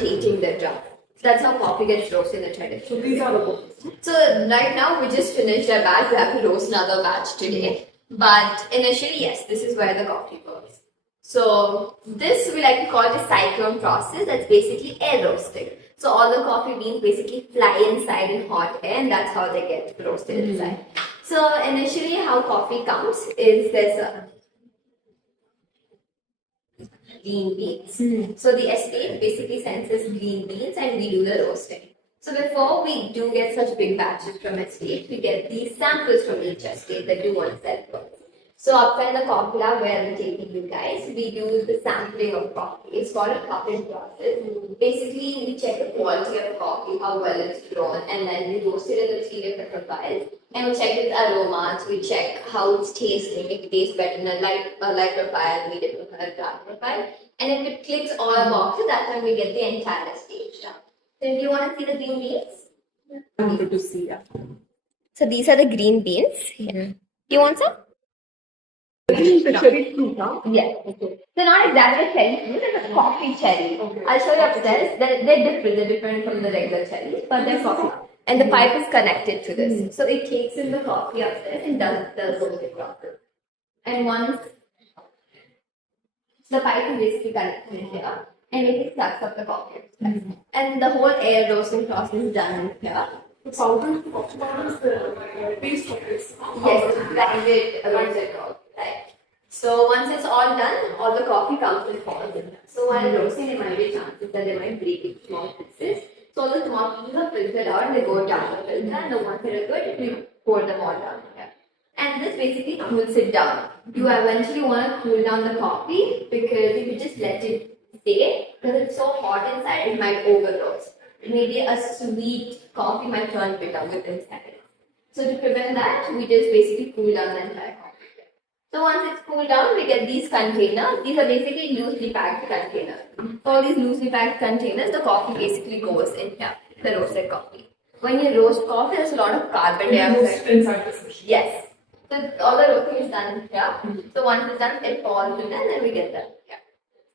Taking the job. That's how coffee gets roasted in the tradition. So these are the books. So right now we just finished our batch. We have to roast another batch today. But initially, yes, this is where the coffee goes. So this we like to call the cyclone process. That's basically air roasting. So all the coffee beans basically fly inside in hot air, and that's how they get roasted inside. So initially, how coffee comes is there's a green beans. So the estate basically sends us green beans and we do the roasting. So before we do get such big batches from estate, we get these samples from each estate that do want to sell first. So up in the coffee lab where I'm taking you guys, we do the sampling of coffee. It's called a cupping process. Basically, we check the quality of coffee, how well it's grown, and then we roast it in the 3 different profiles. And we check its aromas, we check how it's tasting, if it tastes better in a light profile, medium profile, dark profile. And if it clicks all our boxes, that's when we get the entire stage done. So do you want to see the green beans? I wanted to see that. So these are the green beans. Do you want some? The cherry fruit, huh? Yes. Okay. They're not exactly a cherry fruit, it's a coffee cherry. Okay. I'll show you upstairs. They're different. They're different from the regular cherries, but they're coffee. And the pipe is connected to this. So it takes in the coffee upstairs and does the roasting process. And once the pipe is basically connected here, and it sucks up the coffee. And the whole air roasting process is done here. The coffee powder is the taste of this. Yes, grinded coffee. Right. So once it's all done, all the coffee comes and falls in. So while roasting, there might be chances that they might break into small pieces. So all the small pieces are filtered out and they go down the filter, and the ones that are good, we pour them all down here. And this basically cools it down. You eventually want to cool down the coffee because if you just let it stay, because it's so hot inside, it might over roast. Maybe a sweet coffee might turn bitter within seconds. So to prevent that, we just basically cool down the entire coffee. So once it's cooled down, we get these containers. These are basically loosely packed containers. So all these loosely packed containers, the coffee basically goes in here, the roasted coffee. When you roast coffee, there's a lot of carbon dioxide. Inside this machine. Yes. So all the roasting is done here. So once it's done, it falls in and then we get that here.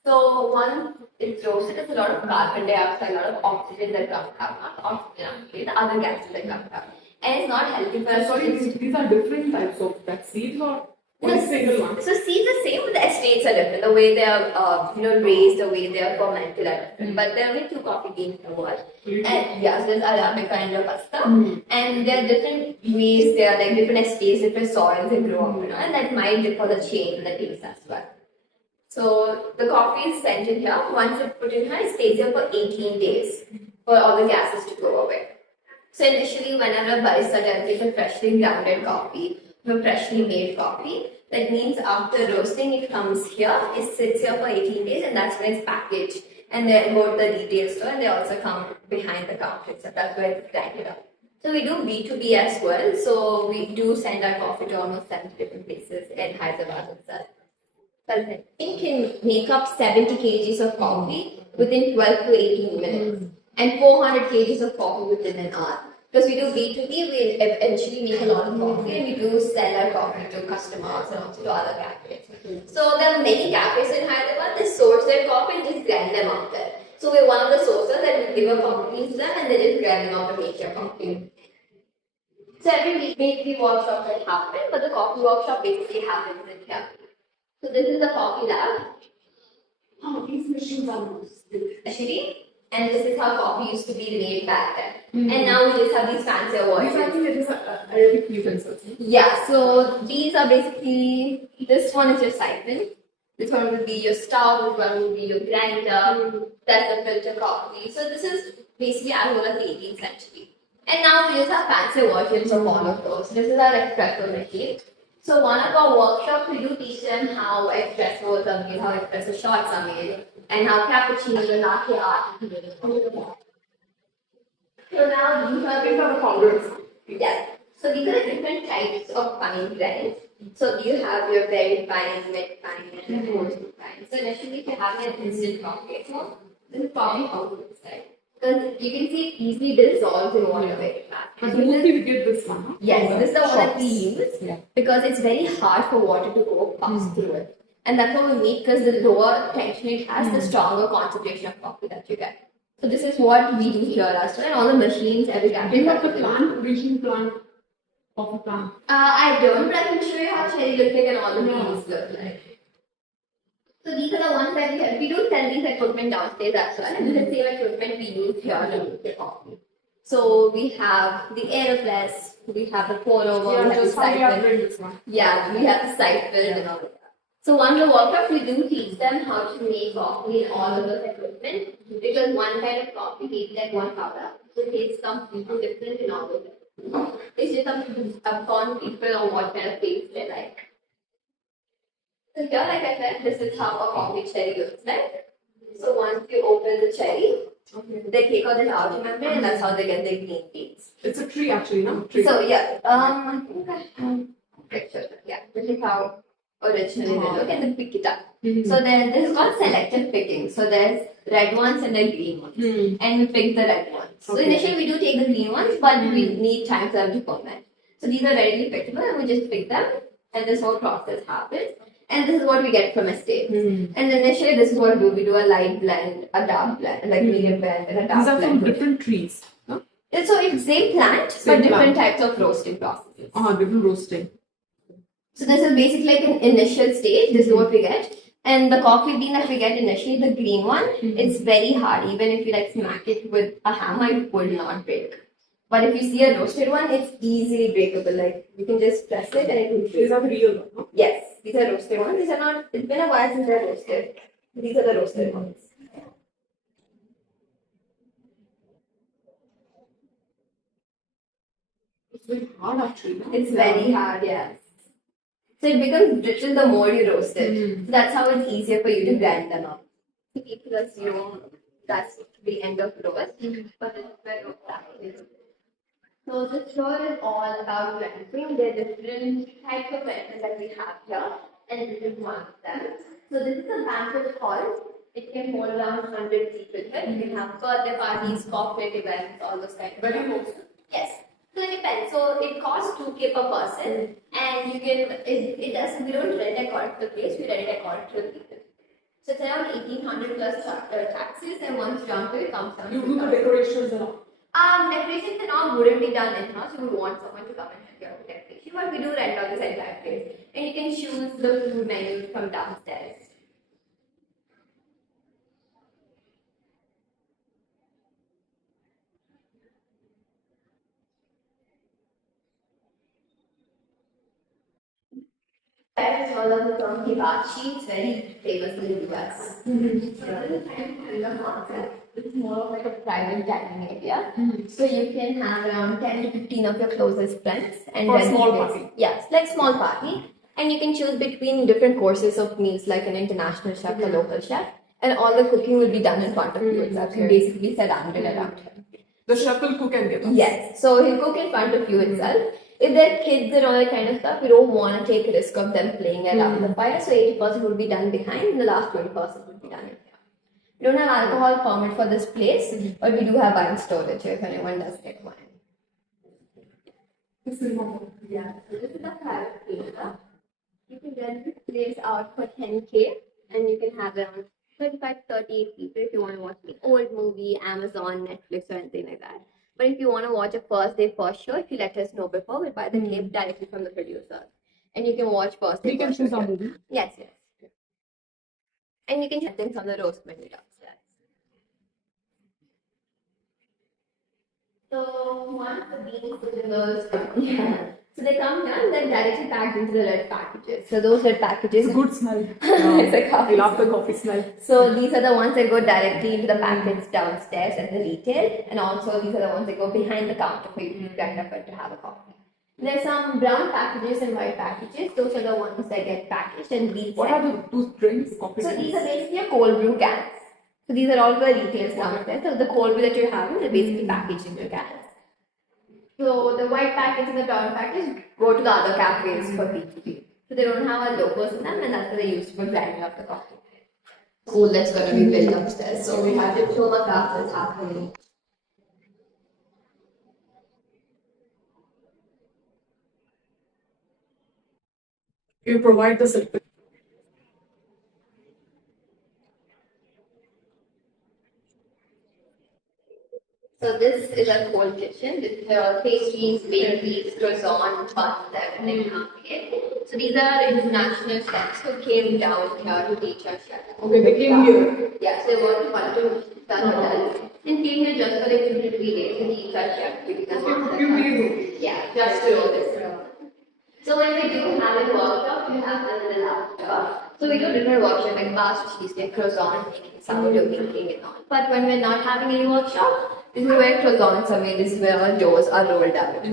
So once it's roasted, there's a lot of carbon dioxide, a lot of oxygen that comes out. Not oxygen, actually, the other gases that come out. And it's not healthy for us. Sorry, these are different types of that seeds or one single one? So seeds are same, but the estates are different. The way they are raised, the way they are fermented are different. But there are only 2 coffee beans in the world. And yes, there's Arabica and Robusta. And there are different ways, there are like different estates, different soils they grow up, and that might differ the change in the taste as well. So the coffee is sent in here. Once it's put in here, it stays here for 18 days for all the gases to go away. So initially, whenever a barista takes a freshly grounded coffee, a freshly made coffee, that means after roasting, it comes here, it sits here for 18 days, and that's when it's packaged. And then go to the retail store, and they also come behind the counter. So that's where it's grinded up. So we do B2B as well. So we do send our coffee to almost 70 different places in Hyderabad itself. You can make up 70 kgs of coffee within 12 to 18 minutes and 400 kgs of coffee within an hour. Because we do B2B, we eventually make a lot of coffee and we do sell our coffee to customers and also to other cafes. So there are many cafes in Hyderabad that source their coffee and just grind them up there. So we're one of the sources that we give a coffee beans to them and they just grind them up and make your coffee. So every week basically workshop that happen, but the coffee workshop basically happens in here. So this is the coffee lab. Oh, these machines are Actually, and this is how coffee used to be made back then. And now we just have these fancier versions. I think it is Arabic utensils. Yeah, so these are basically, this one is your siphon. This one will be your stove, this one will be your grinder, that's the filter coffee. So this is basically our whole of the 18th century. And now we just have fancier versions of all of those. This is our espresso machine. So one of our workshops, we do teach them how espressos are made, how espresso shots are made, and how cappuccinos and latte art is made. So now these are the powders. Yeah. So these are different types of fine grinds. So you have your very fine, mid fine, and roasted fine. So initially, if you have an instant coffee at home, this is probably how it looks like. Because you can see it easily dissolves in water very fast. But mostly we get this one. Huh? Yes, this is the one that we use because it's very hard for water to go pass through it. And that's what we make because the lower tension it has, the stronger concentration of coffee that you get. So this is what we do here as well. And all the machines, every Do cafe. you have the plant, original plant of a plant? I don't, but I can show you how cherry look like and all the beans look like. So these are the ones that we have. We do sell these equipment downstairs as well, and the same equipment we use here to make the coffee. So we have the AeroPress, we have the pour over, Yeah, we have the just how we are doing siphon. this one. Yeah, we have the siphon and all that. So one of the workshops we do teach them how to make coffee and all of those equipment, because one kind of coffee tastes like one powder. So it tastes completely different in all of them. It's just upon people on what kind of taste they like. So here, like I said, this is how a coffee cherry looks like. So once you open the cherry, they take out the outer membrane, and that's how they get their green beans. It's a tree actually, no? Tree. So yeah, I think I have pictures. Yeah, this is how originally they look, and then pick it up. So this is called selective picking. So there's red ones and the green ones, and we pick the red ones. So initially we do take the green ones, but we need time for them to ferment. So these are readily pickable, and we just pick them, and this whole process happens. And this is what we get from estates. And initially, this is what we do. We do a light blend, a dark blend, like medium blend, and a dark These are blend. from different trees. No? And so it's same plant, Same but different plant. types of roasting processes. Different roasting. So this is basically like an initial stage. This is what we get. And the coffee bean that we get initially, the green one, it's very hard. Even if you like smack it with a hammer, it will not break. But if you see a roasted one, it's easily breakable. Like you can just press it and it will break. These are the real ones, no? Yes, these are roasted ones. These are not. It's been a while since they're roasted. These are the roasted ones. It's very hard actually. No? It's very hard, yes. So it becomes brittle the more you roast it. So that's how it's easier for you to grind them up. So people assume that's the end of roast, but it's where roast happens. So this floor is all about renting. There are different types of rentals that we have here, and this is one of them. So this is a banquet hall. It can hold around 100 people here. You can have birthday parties, corporate events, all those kind of Very stuff. close. Yes. So it depends. So it costs 2K per person, and you can it does. We don't rent according to the place. We rent it according to the people. So it's around 1800 plus taxes, and once you down to it comes down. You to do the 2000. decorations and all. Decorations and all wouldn't be done in house. You would want someone to come and help you out with decoration, but we do rent out this entire place, and you can choose the food menu from downstairs. That is all of the term hibachi. It's very famous in the US. So this is kind of concept. It's more of like a private dining area. So you can have around 10 to 15 of your closest friends. And For a then small you can- party. Yes, like small party. And you can choose between different courses of meals, like an international chef, a local chef. And all the cooking will be done in front of you itself. You basically surrounded around him. The chef will cook and give us. Yes, so he'll cook in front of you itself. If they're kids and all that kind of stuff, we don't want to take risk of them playing around the fire. So 80% will be done behind, and the last 20% will be done in here. We don't have alcohol permit for this place, but we do have wine storage here if anyone does get wine. This is normal. Yeah, so this is a private place. You can rent this place out for 10K, and you can have around 25, 38 people if you want to watch the old movie, Amazon, Netflix, or anything like that. But if you want to watch a first day first show, if you let us know before, we'll buy the tape directly from the producer. And you can watch first day We can first choose show our here. movie. Yes, yes. And you can check things on the roast menu downstairs. So once the beans put in those, so they come here and they're directly packed into the red packages. So those red packages, It's a good smell. it's a I coffee. love the coffee smell. So these are the ones that go directly into the packets downstairs at the retail, and also these are the ones that go behind the counter for you to grind up and to have a coffee. There's some brown packages and white packages. Those are the ones that get packaged and these. What are those drinks? Coffee So drinks? these are basically a cold brew cans. So these are all the retails downstairs. So the cold brew that you're having is basically packaged into cans. So the white packets and the brown packets go to the other cafes for B2B. So they don't have our logos in them, and that's what they use for grinding up the coffee. Cool, that's going to be built upstairs. So we have diploma classes happening. You provide the certificate. So this is a cold kitchen. This is pastries, bakeries, croissants, buns, everything okay. So these are international chefs who came down here to teach us chef. Okay, they came here. Yeah, so they want to start hotels and came here just for like 2 to 3 days to teach us chef because Okay, few days only. yeah, just to all this. So when we do have a workshop, we have them in the lab. So we do different workshops like past cheesecake, croissant, making sourdough baking and all. But when we're not having any workshop, this is where croissants are made. This is where our doughs are rolled out.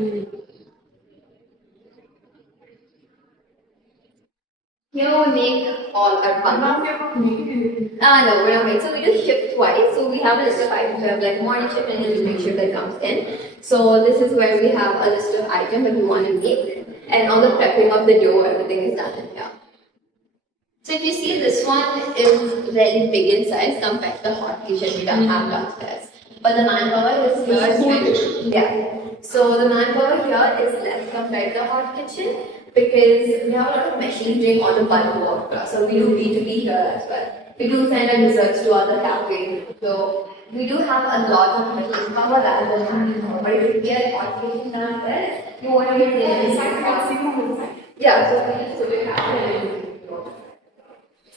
Here we make all our buns. Now we are not making anything. No, we're not making. So we just ship twice. So we have a list of items. We have like morning shift and evening shift that comes in. So this is where we have a list of items that we want to make. And all the prepping of the dough, everything is done in here. So if you see, this one is very big in size compared to the hot kitchen we don't have downstairs. But the manpower is here. Yeah. So the manpower here is less compared to the hot kitchen because we have a lot of machines doing all the bulk work. So we do B2B here as well. We do send our desserts to other cafes. So we do have a lot of machine power rather than having. But if you get hot kitchen downstairs, you want to get the inside. Yeah. So we have it.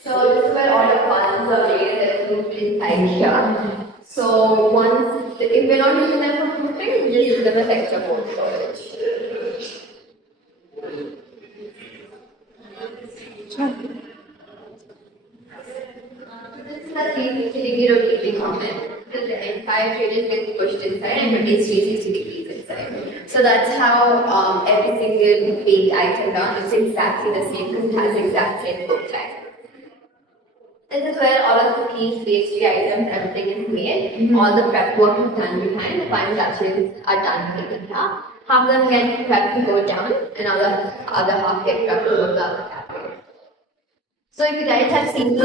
So this is where all the buns are made. They're cooked inside here. So once, if we're not using them for cooking, we just use them as extra cold storage. This is the 360-degree rotating oven. The entire tray just gets pushed inside and rotates 360 degrees inside. So that's how every single baked item done is exactly the same because it has the exact same cook time. This is where all of the cookies, pastry items, everything is made. All the prep work is done behind. The final touches are done taken here. Half of them get prepped to go down, and other half get prepped to go to the other cafe. So if you guys have seen the